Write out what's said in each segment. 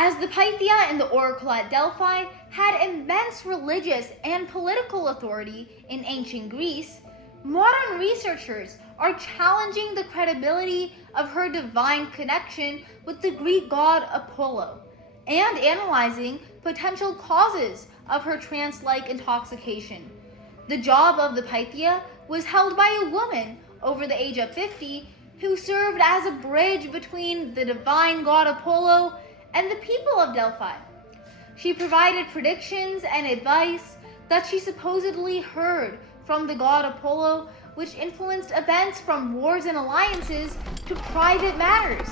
As the Pythia and the oracle at Delphi had immense religious and political authority in ancient Greece, modern researchers are challenging the credibility of her divine connection with the Greek god Apollo and analyzing potential causes of her trance-like intoxication. The job of the Pythia was held by a woman over the age of 50 who served as a bridge between the divine god Apollo and the people of Delphi. She provided predictions and advice that she supposedly heard from the god Apollo, which influenced events from wars and alliances to private matters.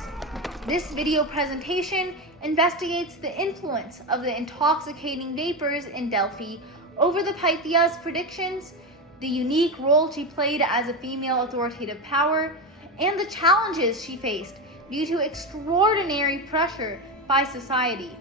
This video presentation investigates the influence of the intoxicating vapors in Delphi over the Pythia's predictions, the unique role she played as a female authoritative power, and the challenges she faced due to extraordinary pressure by society.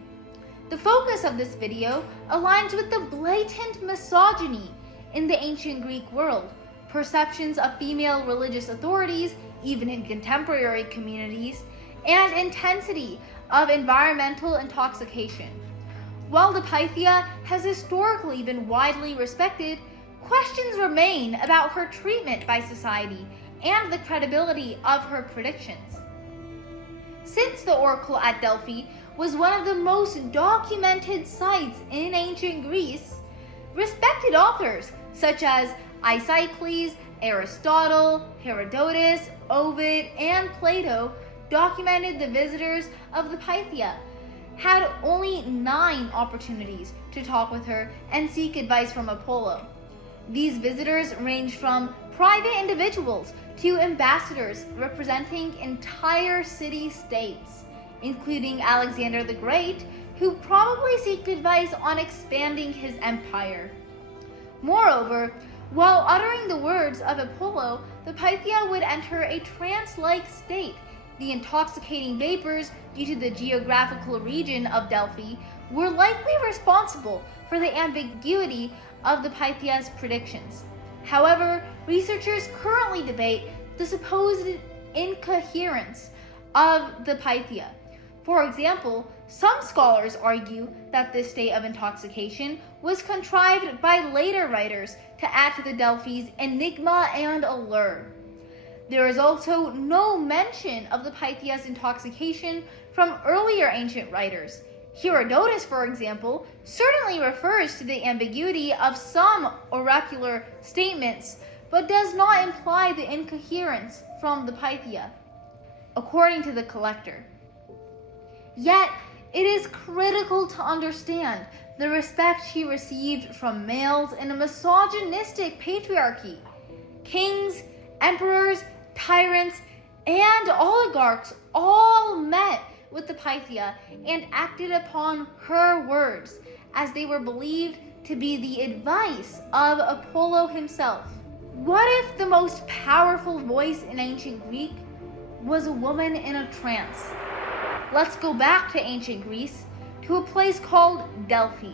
The focus of this video aligns with the blatant misogyny in the ancient Greek world, perceptions of female religious authorities, even in contemporary communities, and intensity of environmental intoxication. While the Pythia has historically been widely respected, questions remain about her treatment by society and the credibility of her predictions. Since the oracle at Delphi was one of the most documented sites in ancient Greece, respected authors such as Aeschylus, Aristotle, Herodotus, Ovid, and Plato documented the visitors of the Pythia had only 9 opportunities to talk with her and seek advice from Apollo. These visitors ranged from private individuals to ambassadors representing entire city-states, including Alexander the Great, who probably sought advice on expanding his empire. Moreover, while uttering the words of Apollo, the Pythia would enter a trance-like state. The intoxicating vapors, due to the geographical region of Delphi, were likely responsible for the ambiguity of the Pythia's predictions. However, researchers currently debate the supposed incoherence of the Pythia. For example, some scholars argue that this state of intoxication was contrived by later writers to add to the Delphi's enigma and allure. There is also no mention of the Pythia's intoxication from earlier ancient writers. Herodotus, for example, certainly refers to the ambiguity of some oracular statements, but does not imply the incoherence from the Pythia, according to the collector. Yet, it is critical to understand the respect she received from males in a misogynistic patriarchy. Kings, emperors, tyrants, and oligarchs all met with the Pythia and acted upon her words, as they were believed to be the advice of Apollo himself. What if the most powerful voice in ancient Greek was a woman in a trance? Let's go back to ancient Greece, to a place called Delphi.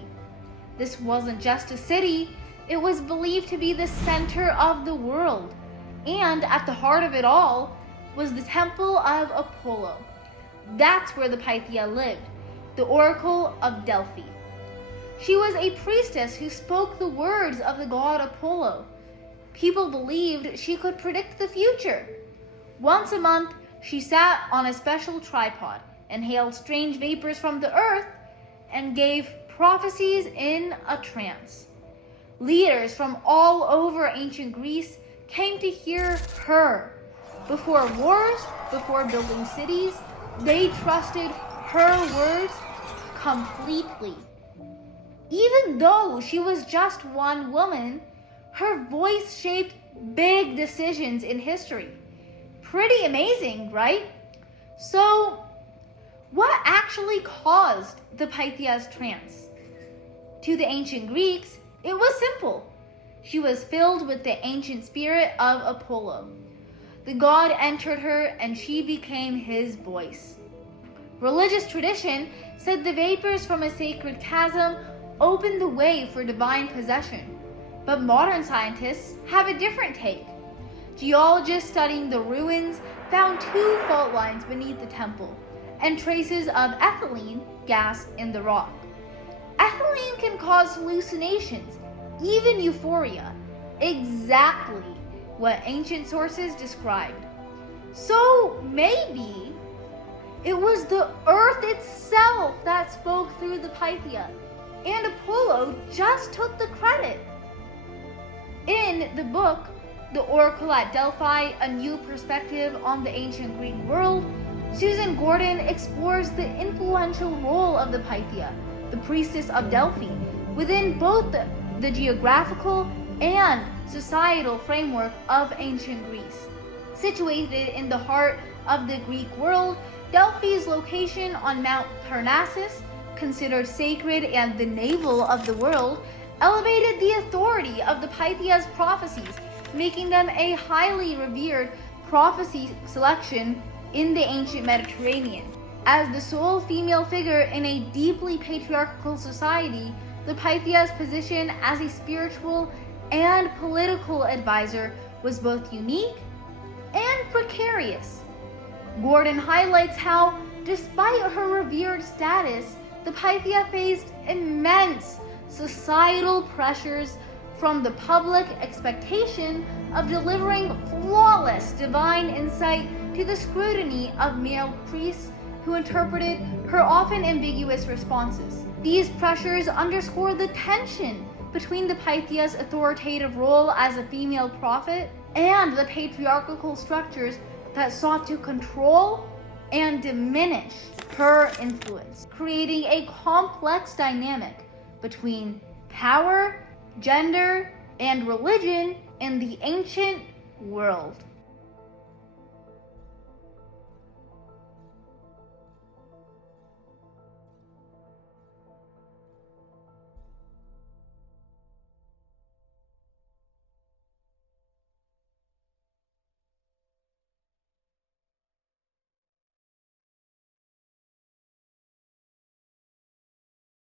This wasn't just a city, it was believed to be the center of the world. And at the heart of it all was the temple of Apollo. That's where the Pythia lived, the oracle of Delphi. She was a priestess who spoke the words of the god Apollo. People believed she could predict the future. Once a month, she sat on a special tripod, inhaled strange vapors from the earth, and gave prophecies in a trance. Leaders from all over ancient Greece came to hear her. Before wars, before building cities, they trusted her words completely. Even though she was just one woman, her voice shaped big decisions in history. Pretty amazing, right? So, what actually caused the Pythia's trance? To the ancient Greeks, it was simple. She was filled with the ancient spirit of Apollo. The god entered her and she became his voice. Religious tradition said the vapors from a sacred chasm opened the way for divine possession. But modern scientists have a different take. Geologists studying the ruins found 2 fault lines beneath the temple, and traces of ethylene gas in the rock. Ethylene can cause hallucinations, even euphoria, exactly what ancient sources described. So maybe it was the earth itself that spoke through the Pythia, and Apollo just took the credit. In the book, The Oracle at Delphi, A New Perspective on the Ancient Greek World, Susan Gordon explores the influential role of the Pythia, the priestess of Delphi, within both the geographical and societal framework of ancient Greece. Situated in the heart of the Greek world, Delphi's location on Mount Parnassus, considered sacred and the navel of the world, elevated the authority of the Pythia's prophecies, making them a highly revered prophecy selection in the ancient Mediterranean. As the sole female figure in a deeply patriarchal society, the Pythia's position as a spiritual and political advisor was both unique and precarious. Gordon highlights how, despite her revered status, the Pythia faced immense societal pressures from the public expectation of delivering flawless divine insight to the scrutiny of male priests who interpreted her often ambiguous responses. These pressures underscore the tension between the Pythia's authoritative role as a female prophet and the patriarchal structures that sought to control and diminish her influence, creating a complex dynamic between power, gender, and religion in the ancient world.